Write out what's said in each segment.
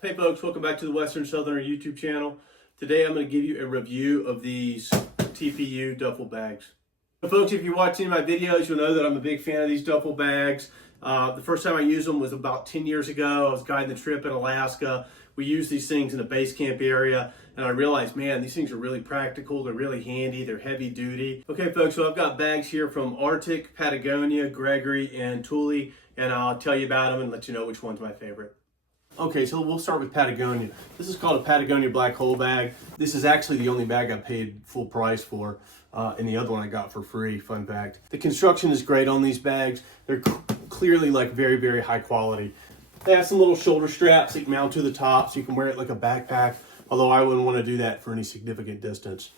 Hey folks, welcome back to the Western Southerner YouTube channel. Today I'm going to give you a review of these TPU duffel bags. So folks, if you're watching my videos, you'll know that I'm a big fan of these duffel bags. The first time I used them was about 10 years ago. I was guiding the trip in Alaska. We used these things in the base camp area, and I realized, man, these things are really practical. They're really handy. They're heavy duty. Okay folks, so I've got bags here from RTIC, Patagonia, Gregory, and Thule, and I'll tell you about them and let you know which one's my favorite. Okay, so we'll start with Patagonia. This is called a Patagonia Blackhole bag. This is actually the only bag I paid full price for, and the other one I got for free, fun fact. The construction is great on these bags. They're clearly like very, very high quality. They have some little shoulder straps that you can mount to the top so you can wear it like a backpack, although I wouldn't want to do that for any significant distance.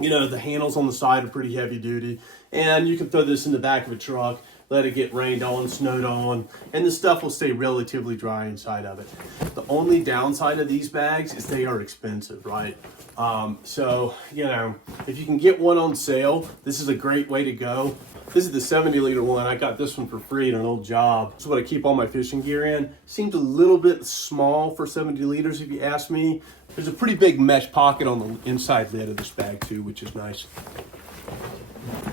You know, the handles on the side are pretty heavy duty, and you can throw this in the back of a truck, let it get rained on, snowed on, and the stuff will stay relatively dry inside of it. The only downside of these bags is they are expensive, right? So, you know, if you can get one on sale, this is a great way to go. This is the 70-liter one. I got this one for free at an old job. This is what I keep all my fishing gear in. Seems a little bit small for 70 liters if you ask me. There's a pretty big mesh pocket on the inside lid of this bag too, which is nice.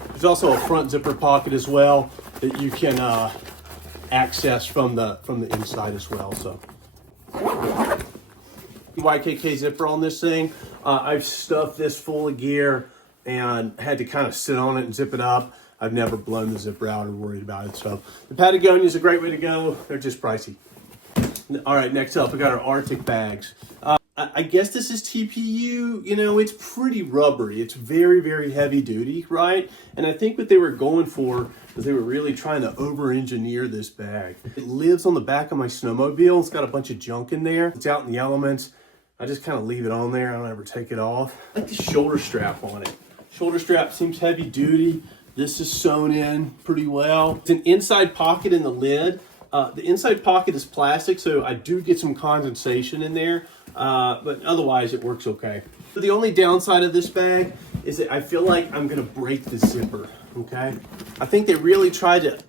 There's also a front zipper pocket as well that you can access from the inside as well. So YKK zipper on this thing. I've stuffed this full of gear and had to kind of sit on it and zip it up. I've never blown the zipper out or worried about it. So the Patagonia is a great way to go. They're just pricey. All right, next up, we got our RTIC bags. I guess this is TPU. You know, it's pretty rubbery. It's very, very heavy duty, right? And I think what they were going for was they were really trying to over-engineer this bag. It lives on the back of my snowmobile. It's got a bunch of junk in there. It's out in the elements. I just kind of leave it on there. I don't ever take it off. I like the shoulder strap on it. Shoulder strap seems heavy duty. This is sewn in pretty well. It's an inside pocket in the lid. The inside pocket is plastic, so I do get some condensation in there, but otherwise it works okay. The only downside of this bag is that I feel like I'm gonna break the zipper, okay? I think they really tried to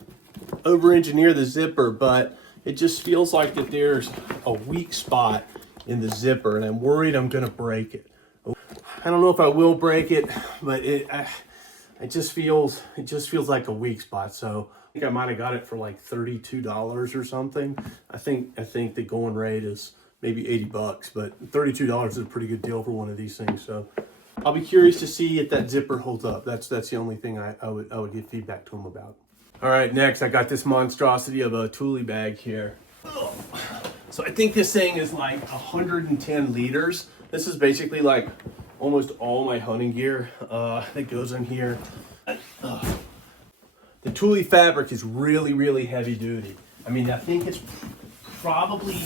over-engineer the zipper, but it just feels like that there's a weak spot in the zipper, and I'm worried I'm gonna break it. I don't know if I will break it, but it just feels like a weak spot. So I think I might have got it for like $32 or something. I think the going rate is maybe 80 bucks, but $32 is a pretty good deal for one of these things. So I'll be curious to see if that zipper holds up. That's the only thing I would give feedback to them about. All right, next I got this monstrosity of a Thule bag here. So I think this thing is like 110 liters. This is basically like almost all my hunting gear that goes in here. The Thule fabric is really, really heavy duty. I mean, I think it's probably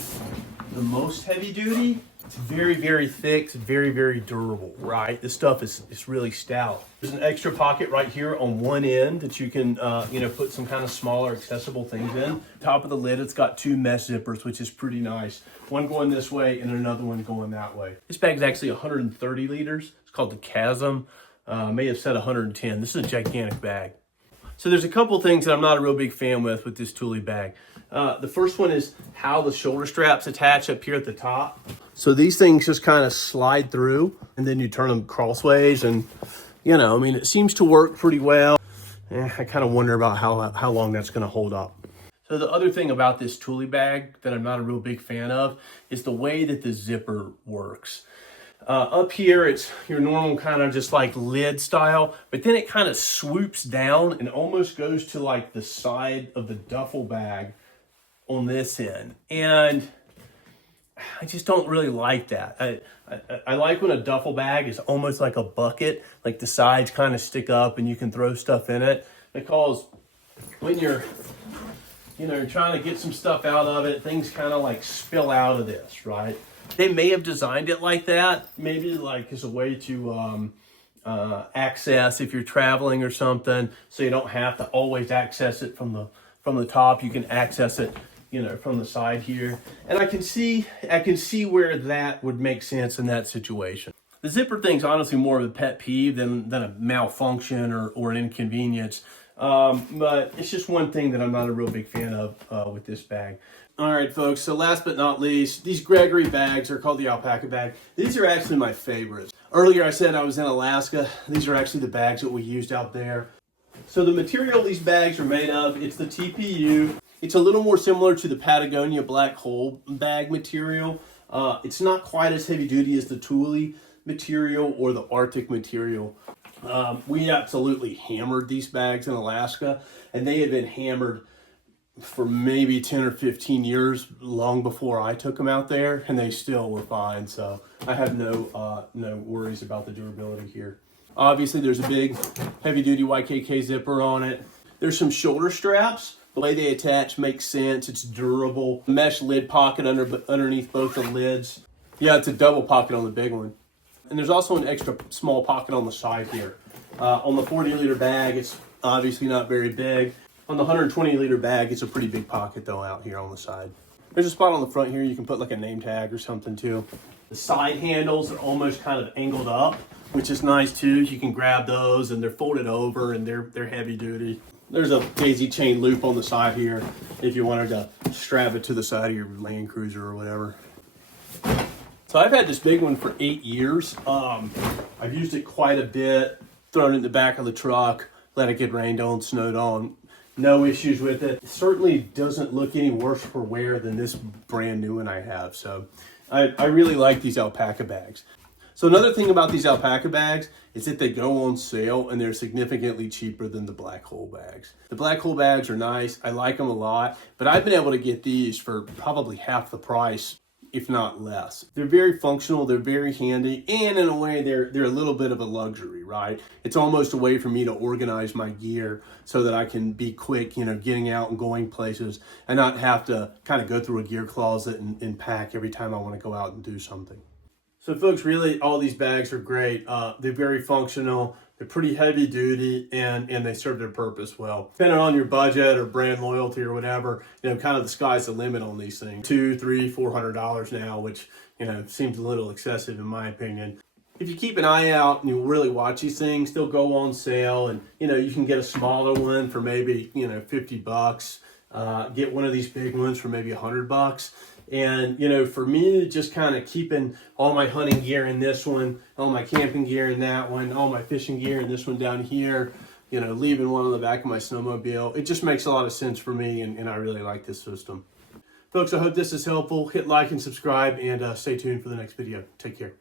the most heavy duty. It's very, very thick. It's very, very durable, right? This stuff is really stout. There's an extra pocket right here on one end that you can, you know, put some kind of smaller accessible things in. Top of the lid, it's got two mesh zippers, which is pretty nice. One going this way and another one going that way. This bag's actually 130 liters. It's called the Chasm. May have said 110. This is a gigantic bag. So there's a couple things that I'm not a real big fan with this Thule bag. The first one is how the shoulder straps attach up here at the top. So these things just kind of slide through and then you turn them crossways, and you know, I mean, it seems to work pretty well. I kind of wonder about how long that's going to hold up. So the other thing about this Thule bag that I'm not a real big fan of is the way that the zipper works. Up here, it's your normal kind of just like lid style, but then it kind of swoops down and almost goes to like the side of the duffel bag on this end. And I just don't really like that. I like when a duffel bag is almost like a bucket, like the sides kind of stick up and you can throw stuff in it, because when you're trying to get some stuff out of it, things kind of like spill out of this, right? They may have designed it like that, maybe like as a way to access if you're traveling or something, so you don't have to always access it from the top. You can access it, you know, from the side here. And I can see where that would make sense in that situation. The zipper thing's honestly more of a pet peeve than a malfunction or an inconvenience. But it's just one thing that I'm not a real big fan of with this bag. All right, folks, so last but not least, these Gregory bags are called the Alpaca bag. These are actually my favorites. Earlier I said I was in Alaska. These are actually the bags that we used out there. So the material these bags are made of, it's the TPU. It's a little more similar to the Patagonia Blackhole bag material. It's not quite as heavy duty as the Thule material or the RTIC material. We absolutely hammered these bags in Alaska, and they had been hammered for maybe 10 or 15 years, long before I took them out there, and they still were fine. So I have no worries about the durability here. Obviously, there's a big heavy-duty YKK zipper on it. There's some shoulder straps. The way they attach makes sense. It's durable. Mesh lid pocket underneath both the lids. Yeah, it's a double pocket on the big one. And there's also an extra small pocket on the side here. On the 40-liter bag, it's obviously not very big. On the 120-liter bag, it's a pretty big pocket, though, out here on the side. There's a spot on the front here you can put like a name tag or something, too. The side handles are almost kind of angled up, which is nice, too. You can grab those, and they're folded over, and they're heavy-duty. There's a daisy chain loop on the side here if you wanted to strap it to the side of your Land Cruiser or whatever. So I've had this big one for 8 years. I've used it quite a bit, thrown it in the back of the truck, let it get rained on, snowed on. No issues with it. It certainly doesn't look any worse for wear than this brand new one I have. So I really like these Alpaca bags. So another thing about these Alpaca bags is that they go on sale and they're significantly cheaper than the Blackhole bags. The Blackhole bags are nice. I like them a lot, but I've been able to get these for probably half the price, if not less. They're very functional, they're very handy, and in a way they're a little bit of a luxury, right? It's almost a way for me to organize my gear so that I can be quick, getting out and going places and not have to kind of go through a gear closet and pack every time I want to go out and do something. So folks, really all these bags are great. They're very functional. They're pretty heavy duty, and they serve their purpose well. Depending on your budget or brand loyalty or whatever, kind of the sky's the limit on these things. $200, $300, $400 now, which, seems a little excessive in my opinion. If you keep an eye out and you really watch these things, they'll go on sale, and, you can get a smaller one for maybe, $50. Get one of these big ones for maybe $100. And, for me, just kind of keeping all my hunting gear in this one, all my camping gear in that one, all my fishing gear in this one down here, leaving one on the back of my snowmobile, it just makes a lot of sense for me, and I really like this system. Folks, I hope this is helpful. Hit like and subscribe, and stay tuned for the next video. Take care.